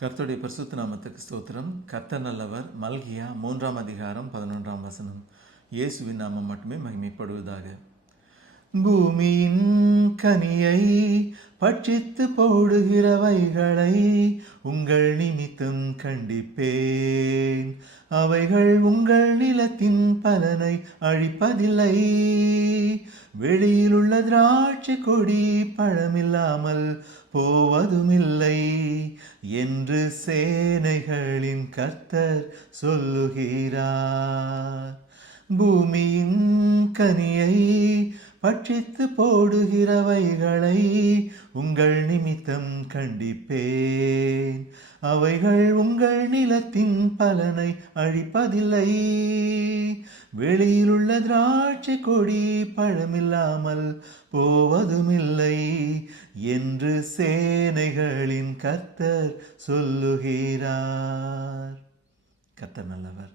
கர்த்தருடைய பரிசுத்த நாமத்துக்கு ஸ்தோத்திரம். கர்த்தர் நல்லவர். மல்கியா 3 அதிகாரம் 11 இயேசுவின் நாமம் மட்டுமே மகிமைப்படுவதாக. பூமியின் கனியை பட்சித்து போடுகிறவைகளை உங்கள் நிமித்தம் கண்டிப்பேன். அவைகள் உங்கள் நிலத்தின் பலனை அழிப்பதில்லை. வெளியில் உள்ள திராட்சை கொடி பழமில்லாமல் போவதுமில்லை என்று சேனைகளின் கர்த்தர் சொல்லுகிறார். பூமியின் கனியை பட்சித்து போடுகிறவைகளை உங்கள் நிமித்தம் கண்டிப்பேன். அவைகள் உங்கள் நிலத்தின் பலனை அழிப்பதில்லை. வெளியிலுள்ள திராட்சை கொடி பழமில்லாமல் போவதுமில்லை என்று சேனைகளின் கர்த்தர் சொல்லுகிறார். கர்த்தர் நல்லவர்.